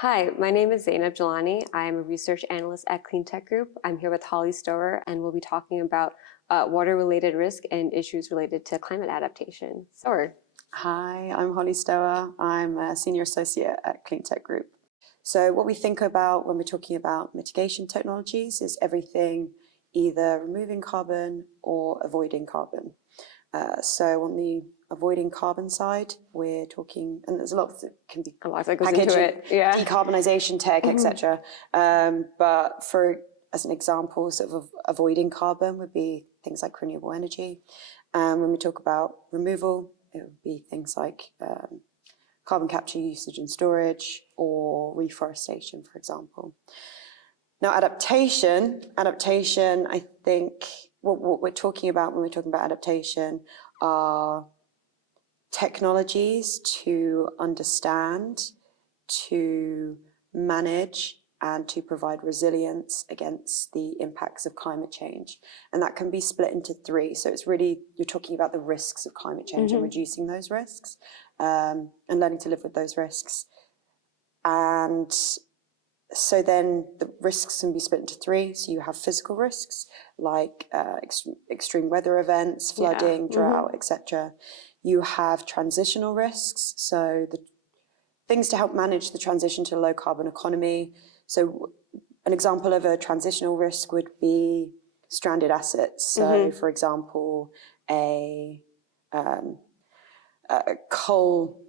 Hi, my name is Zainab Gilani. I'm a research analyst at Cleantech Group. I'm here with Stower, and we'll be talking about water-related risk and issues related to climate adaptation. Stower. Hi, I'm Stower. I'm a senior associate at Cleantech Group. So what we think about when we're talking about mitigation technologies is everything either removing carbon or avoiding carbon. So on the avoiding carbon side, we're talking, and there's a lot that can be a lot that goes into it, yeah. Decarbonisation tech, etc. But as an example, sort of avoiding carbon would be things like renewable energy. When we talk about removal, it would be things like carbon capture, usage and storage, or reforestation, for example. Now, adaptation, I think what we're talking about when we're talking about adaptation are technologies to understand, to manage, and to provide resilience against the impacts of climate change. And that can be split into three. So it's really, you're talking about the risks of climate change and reducing those risks, and learning to live with those risks. And so then the risks can be split into three. So you have physical risks like extreme weather events, flooding, drought, etc. You have transitional risks, so the things to help manage the transition to a low carbon economy. So an example of a transitional risk would be stranded assets. So for example, a coal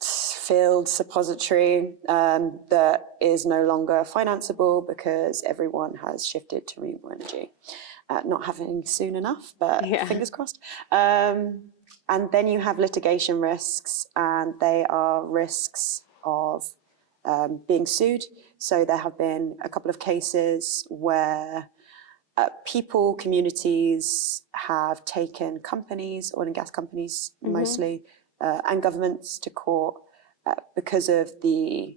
field suppository that is no longer financeable because everyone has shifted to renewable energy. Not happening soon enough, but fingers crossed. And then you have litigation risks, and they are risks of being sued. So there have been a couple of cases where people, communities have taken companies, oil and gas companies mostly, and governments to court because of the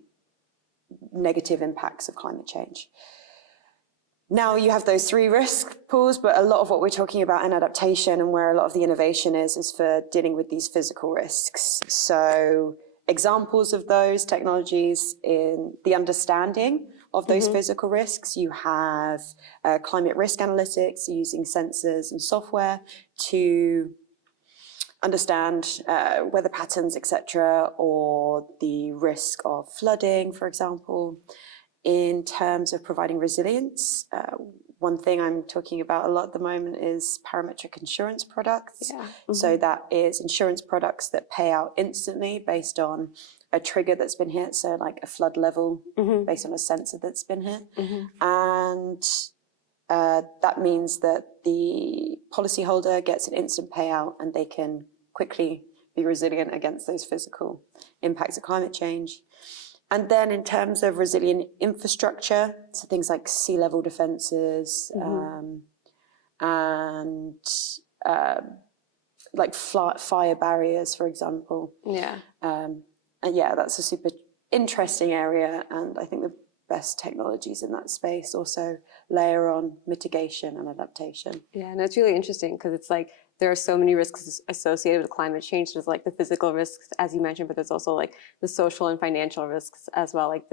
negative impacts of climate change. Now you have those three risk pools, but a lot of what we're talking about in adaptation and where a lot of the innovation is for dealing with these physical risks. So examples of those technologies in the understanding of those physical risks, you have climate risk analytics using sensors and software to understand weather patterns, etc., or the risk of flooding, for example. In terms of providing resilience, one thing I'm talking about a lot at the moment is parametric insurance products. So that is insurance products that pay out instantly based on a trigger that's been hit, so like a flood level based on a sensor that's been hit. And that means that the policyholder gets an instant payout and they can quickly be resilient against those physical impacts of climate change. And then in terms of resilient infrastructure, so things like sea level defenses and like fire barriers, for example. And that's a super interesting area. And I think the best technologies in that space also layer on mitigation and adaptation. Yeah, and it's really interesting because it's like there are so many risks associated with climate change. There's like the physical risks, as you mentioned, but there's also like the social and financial risks as well. Like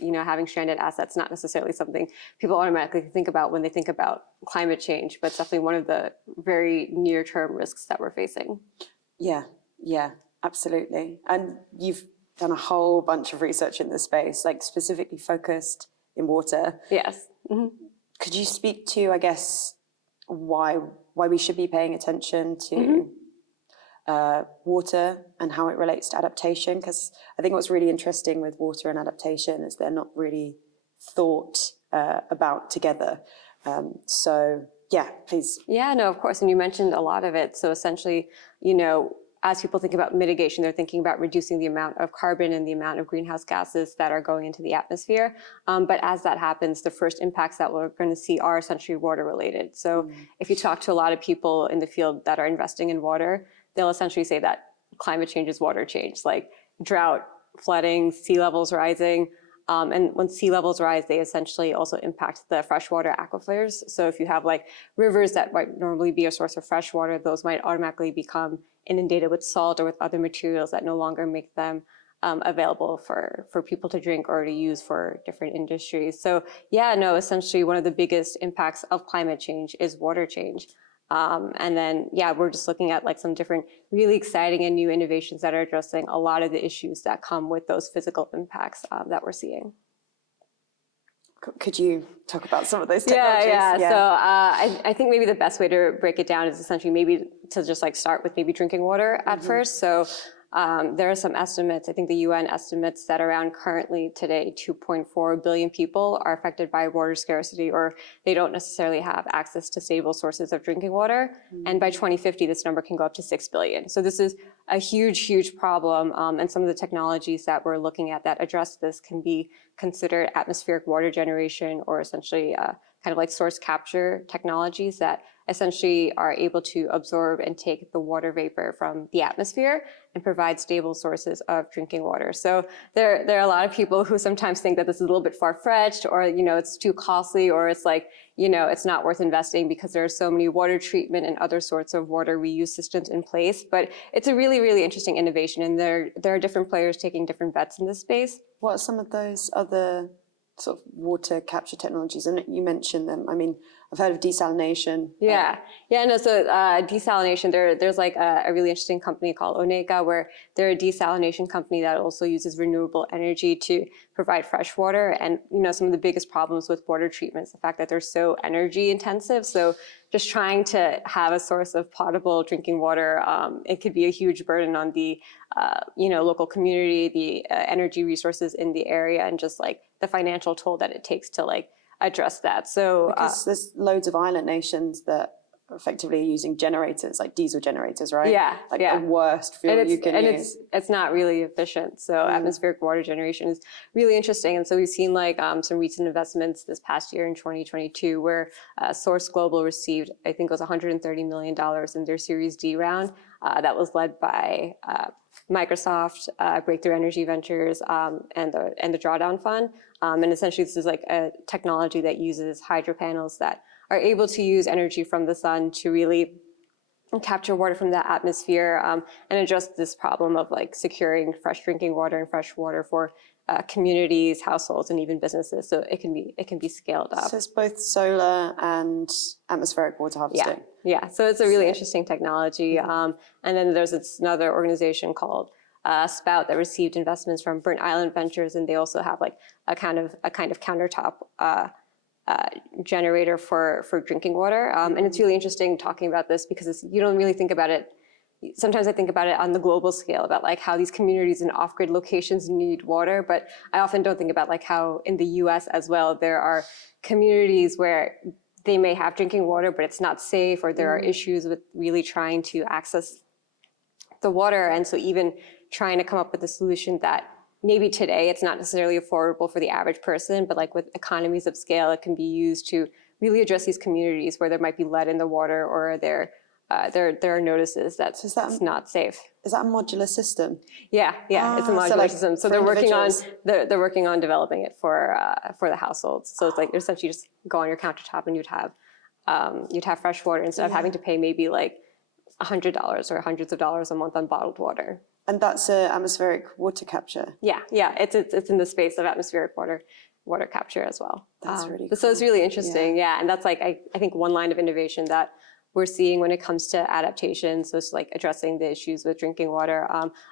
having stranded assets, not necessarily something people automatically think about when they think about climate change, but it's definitely one of the very near-term risks that we're facing. Yeah, absolutely. And you've done a whole bunch of research in this space, like specifically focused in water. Yes. Could you speak to, I guess, why we should be paying attention to water and how it relates to adaptation? Because I think what's really interesting with water and adaptation is they're not really thought about together. So yeah, please. Yeah, no, of course. And you mentioned a lot of it. So essentially, as people think about mitigation, they're thinking about reducing the amount of carbon and the amount of greenhouse gases that are going into the atmosphere. But as that happens, the first impacts that we're going to see are essentially water related. So if you talk to a lot of people in the field that are investing in water, they'll essentially say that climate change is water change, like drought, flooding, sea levels rising. And when sea levels rise, they essentially also impact the freshwater aquifers. So if you have like rivers that might normally be a source of fresh water, those might automatically become inundated with salt or with other materials that no longer make them available for people to drink or to use for different industries. So yeah, no, essentially one of the biggest impacts of climate change is water change. And then, yeah, we're just looking at like some different really exciting and new innovations that are addressing a lot of the issues that come with those physical impacts that we're seeing. Could you talk about some of those technologies? Yeah. So I think maybe the best way to break it down is essentially maybe to just like start with maybe drinking water at first. So there are some estimates, I think the UN estimates that around currently today, 2.4 billion people are affected by water scarcity, or they don't necessarily have access to stable sources of drinking water. And by 2050, this number can go up to 6 billion. So this is a huge, huge problem. And some of the technologies that we're looking at that address this can be considered atmospheric water generation, or essentially kind of like source capture technologies that essentially are able to absorb and take the water vapor from the atmosphere and provide stable sources of drinking water. So there are a lot of people who sometimes think that this is a little bit far-fetched, or it's too costly, or it's like it's not worth investing because there are so many water treatment and other sorts of water reuse systems in place. But it's a really, really interesting innovation, and there are different players taking different bets in this space. What are some of those other sort of water capture technologies? And you mentioned them. I mean, I've heard of desalination. So desalination, there's like a really interesting company called Oneka, where they're a desalination company that also uses renewable energy to provide fresh water. And some of the biggest problems with water treatment is the fact that they're so energy intensive. So just trying to have a source of potable drinking water, it could be a huge burden on the local community, the energy resources in the area, and just like the financial toll that it takes to like address that. So because there's loads of island nations that are effectively using generators, like diesel generators, right? The worst fuel you can use. It's not really efficient. So atmospheric water generation is really interesting. And so we've seen like some recent investments this past year in 2022 where Source Global received, I think it was $130 million in their Series D round. That was led by Microsoft, Breakthrough Energy Ventures, and the Drawdown Fund. And essentially, this is like a technology that uses hydro panels that are able to use energy from the sun to really capture water from the atmosphere and address this problem of like securing fresh drinking water and fresh water for communities, households, and even businesses. So it can be scaled up. So it's both solar and atmospheric water harvesting. Yeah. So it's a really interesting technology. And then there's another organization called Spout that received investments from Burnt Island Ventures, and they also have like a kind of countertop generator for drinking water. And it's really interesting talking about this because you don't really think about it. Sometimes I think about it on the global scale, about like how these communities in off-grid locations need water, but I often don't think about like how in the US as well, there are communities where they may have drinking water, but it's not safe, or there are issues with really trying to access the water. And so even trying to come up with a solution that maybe today it's not necessarily affordable for the average person, but like with economies of scale, it can be used to really address these communities where there might be lead in the water, or there are notices that it's not safe. Is that a modular system? Yeah, it's a modular system. So they're working on developing it for the households. So it's like essentially just go on your countertop and you'd have fresh water instead of having to pay maybe like $100 or hundreds of dollars a month on bottled water. And that's atmospheric water capture. Yeah, it's in the space of atmospheric water capture as well. That's really cool. So it's really interesting. Yeah, and that's like I think one line of innovation that we're seeing when it comes to adaptation. So it's like addressing the issues with drinking water.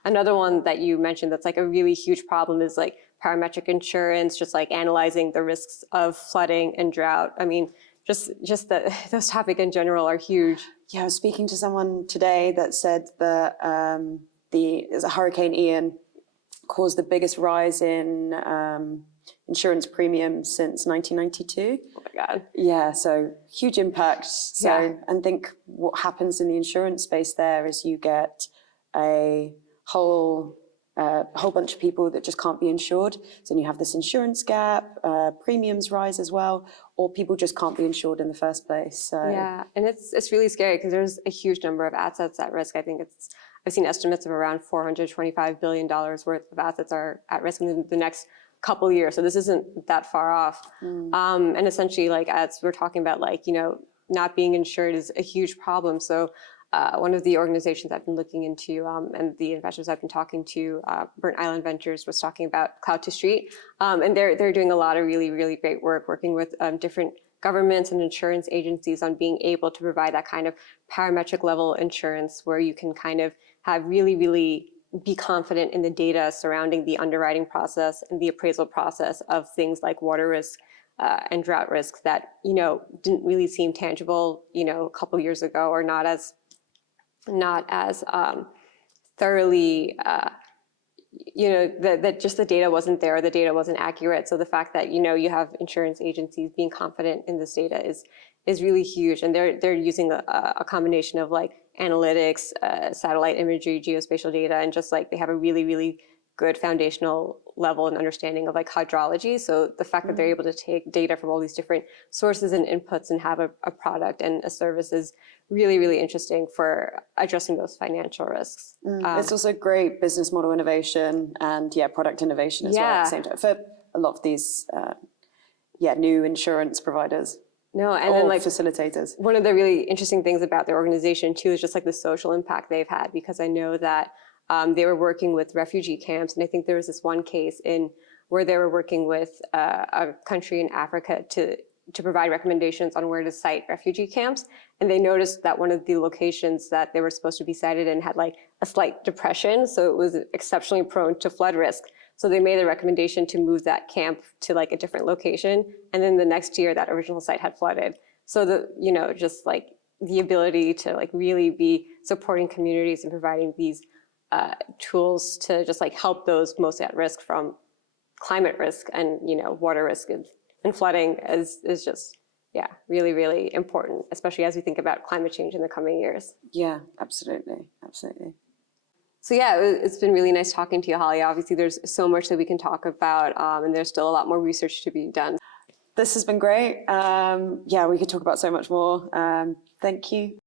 Another one that you mentioned that's like a really huge problem is like parametric insurance, just like analyzing the risks of flooding and drought. I mean, just those topics in general are huge. Yeah, I was speaking to someone today that said that there's a Hurricane Ian caused the biggest rise in insurance premiums since 1992. Oh my God. Yeah, so huge impact. And think what happens in the insurance space there is you get a whole bunch of people that just can't be insured. So then you have this insurance gap, premiums rise as well, or people just can't be insured in the first place. So yeah, and it's really scary because there's a huge number of assets at risk. I think I've seen estimates of around $425 billion worth of assets are at risk in the next couple years. So this isn't that far off. And essentially, like as we're talking about, like not being insured is a huge problem. So one of the organizations I've been looking into and the investors I've been talking to, Burnt Island Ventures, was talking about Cloud to Street. And they're doing a lot of really, really great work working with different governments and insurance agencies on being able to provide that kind of parametric level insurance where you can kind of have really, really be confident in the data surrounding the underwriting process and the appraisal process of things like water risk and drought risks that, didn't really seem tangible, a couple years ago, or not as thoroughly, that just the data wasn't there, the data wasn't accurate. So the fact that, you have insurance agencies being confident in this data is really huge. And they're using a combination of like analytics, satellite imagery, geospatial data, and just like they have a really, really good foundational level and understanding of like hydrology. So the fact that they're able to take data from all these different sources and inputs and have a product and a service is really, really interesting for addressing those financial risks. It's also great business model innovation and product innovation as well at the same time for a lot of these new insurance providers. No, and then like facilitators. One of the really interesting things about their organization too is just like the social impact they've had, because I know that they were working with refugee camps, and I think there was this one case where they were working with a country in Africa to provide recommendations on where to site refugee camps, and they noticed that one of the locations that they were supposed to be sited in had like a slight depression, so it was exceptionally prone to flood risk. So they made a recommendation to move that camp to like a different location, and then the next year that original site had flooded. So just like the ability to like really be supporting communities and providing these tools to just like help those most at risk from climate risk and water risk and flooding is just really, really important, especially as we think about climate change in the coming years. Yeah, absolutely. So it's been really nice talking to you, Holly. Obviously there's so much that we can talk about, and there's still a lot more research to be done. This has been great. We could talk about so much more. Thank you.